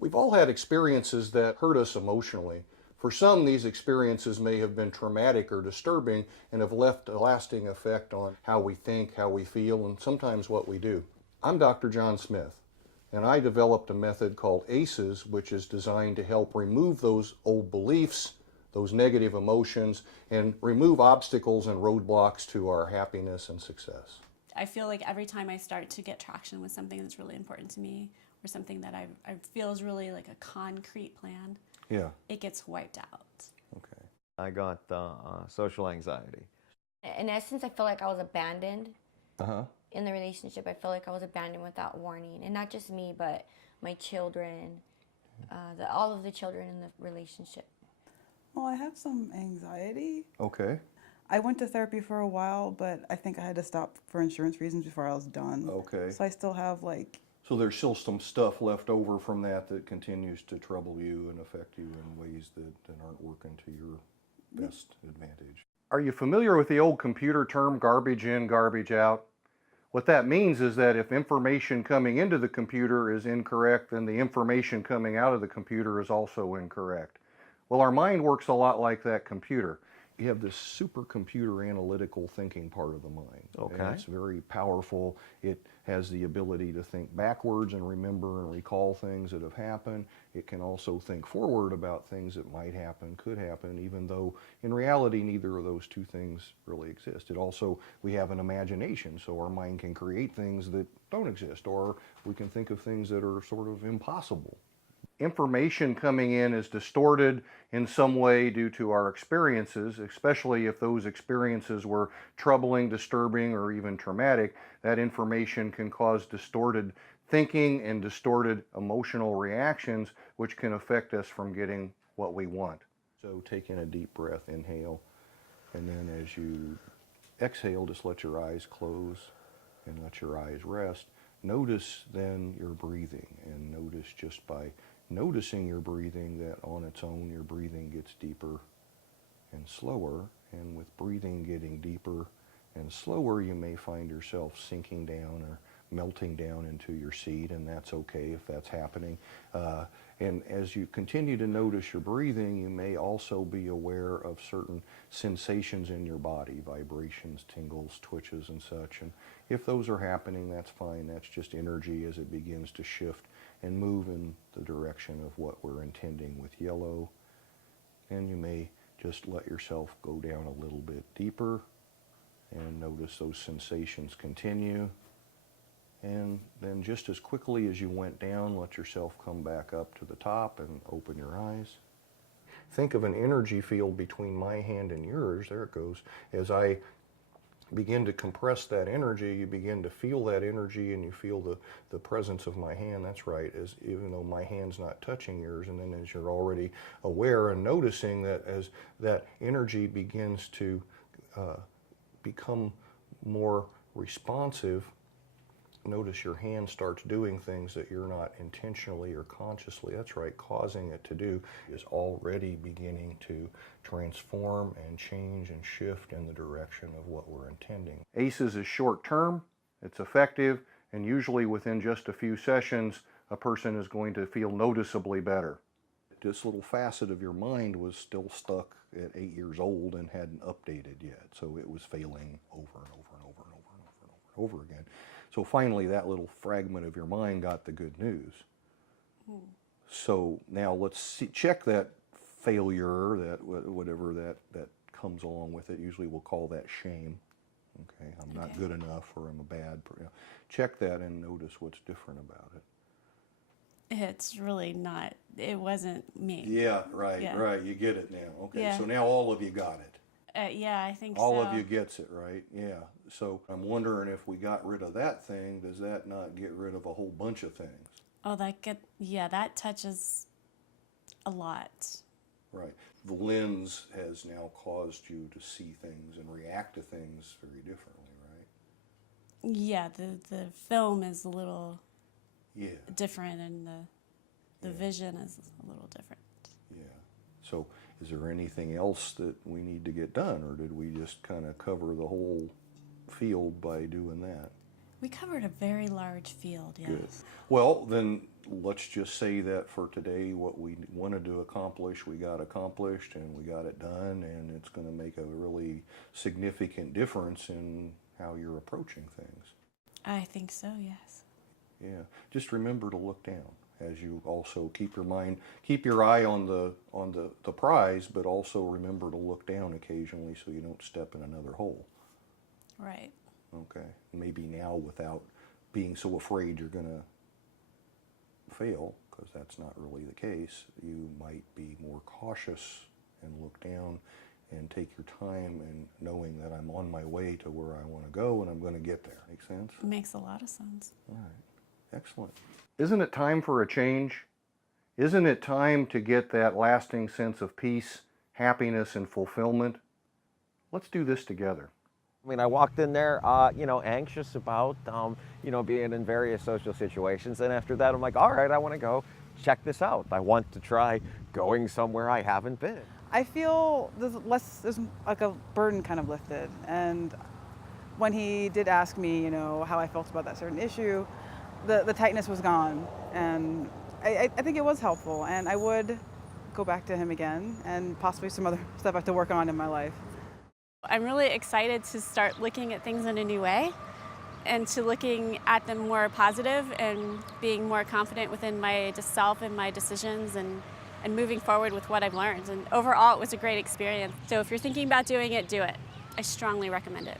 We've all had experiences that hurt us emotionally. For some, these experiences may have been traumatic or disturbing and have left a lasting effect on how we think, how we feel, and sometimes what we do. I'm Dr. John Smith, and I developed a method called ACEs, which is designed to help remove those old beliefs, those negative emotions, and remove obstacles and roadblocks to our happiness and success. I feel like every time I start to get traction with something that's really important to me, or something that I feel is really like a concrete plan, Yeah. it gets wiped out. Okay. I got social anxiety. In essence, I feel like I was abandoned Uh-huh. in the relationship. I feel like I was abandoned without warning. And not just me, but my children, all of the children in the relationship. Well, I have some anxiety. Okay. I went to therapy for a while, but I think I had to stop for insurance reasons before I was done. Okay. So I still have So there's still some stuff left over from that continues to trouble you and affect you in ways that aren't working to your best advantage. Are you familiar with the old computer term garbage in, garbage out? What that means is that if information coming into the computer is incorrect, then the information coming out of the computer is also incorrect. Well, our mind works a lot like that computer. You have this supercomputer analytical thinking part of the mind. Okay. And it's very powerful. It has the ability to think backwards and remember and recall things that have happened. It can also think forward about things that might happen, could happen, even though in reality neither of those two things really exist. It also, we have an imagination, so our mind can create things that don't exist, or we can think of things that are sort of impossible. Information coming in is distorted in some way due to our experiences, especially if those experiences were troubling, disturbing, or even traumatic. That information can cause distorted thinking and distorted emotional reactions, which can affect us from getting what we want. So take in a deep breath, inhale, and then as you exhale, just let your eyes close and let your eyes rest. Notice then your breathing, and notice just by noticing your breathing that on its own your breathing gets deeper and slower, and with breathing getting deeper and slower you may find yourself sinking down or melting down into your seat, and that's okay if that's happening. And as you continue to notice your breathing, you may also be aware of certain sensations in your body, vibrations, tingles, twitches, and such. And if those are happening, that's fine. That's just energy as it begins to shift and move in the direction of what we're intending with yellow. And you may just let yourself go down a little bit deeper and notice those sensations continue. And then just as quickly as you went down, let yourself come back up to the top and open your eyes. Think of an energy field between my hand and yours. There it goes. As I begin to compress that energy, you begin to feel that energy, and you feel the presence of my hand. That's right, as even though my hand's not touching yours. And then as you're already aware and noticing that as that energy begins to become more responsive, notice your hand starts doing things that you're not intentionally or consciously, that's right, causing it to do, is already beginning to transform and change and shift in the direction of what we're intending. ACEs is short term, it's effective, and usually within just a few sessions, a person is going to feel noticeably better. This little facet of your mind was still stuck at 8 years old and hadn't updated yet, so it was failing over and over and over and over and over and over and over again. So finally, that little fragment of your mind got the good news. So now let's check that failure, that whatever that comes along with it. Usually we'll call that shame. Okay, I'm not good enough, or I'm a bad person. Check that and notice what's different about it. It's really not, it wasn't me. Yeah, right, Yeah. right. You get it now. Okay, Yeah. so now all of you got it. Yeah, I think All so. of you gets it, right? Yeah. So I'm wondering, if we got rid of that thing, does that not get rid of a whole bunch of things? Oh, that touches a lot. Right. The lens has now caused you to see things and react to things very differently, right? Yeah, the film is a little Yeah. different, and the vision is a little different. Yeah. So is there anything else that we need to get done, or did we just kind of cover the whole field by doing that? We covered a very large field, yes. Good. Well, then let's just say that for today, what we wanted to accomplish, we got accomplished and we got it done, and it's going to make a really significant difference in how you're approaching things. I think so, yes. Yeah, just remember to look down as you also keep your eye on the prize, but also remember to look down occasionally so you don't step in another hole. Right. Okay, maybe now without being so afraid you're going to fail, because that's not really the case, you might be more cautious and look down and take your time and knowing that I'm on my way to where I want to go and I'm going to get there. Make sense? It makes a lot of sense. All right, excellent. Isn't it time for a change? Isn't it time to get that lasting sense of peace, happiness, and fulfillment? Let's do this together. I mean, I walked in there, anxious about, being in various social situations. And after that, I'm like, all right, I want to go check this out. I want to try going somewhere I haven't been. I feel there's like a burden kind of lifted. And when he did ask me, how I felt about that certain issue, the tightness was gone. And I think it was helpful. And I would go back to him again, and possibly some other stuff I have to work on in my life. I'm really excited to start looking at things in a new way and to looking at them more positive and being more confident within my self and my decisions and moving forward with what I've learned. And overall, it was a great experience. So if you're thinking about doing it, do it. I strongly recommend it.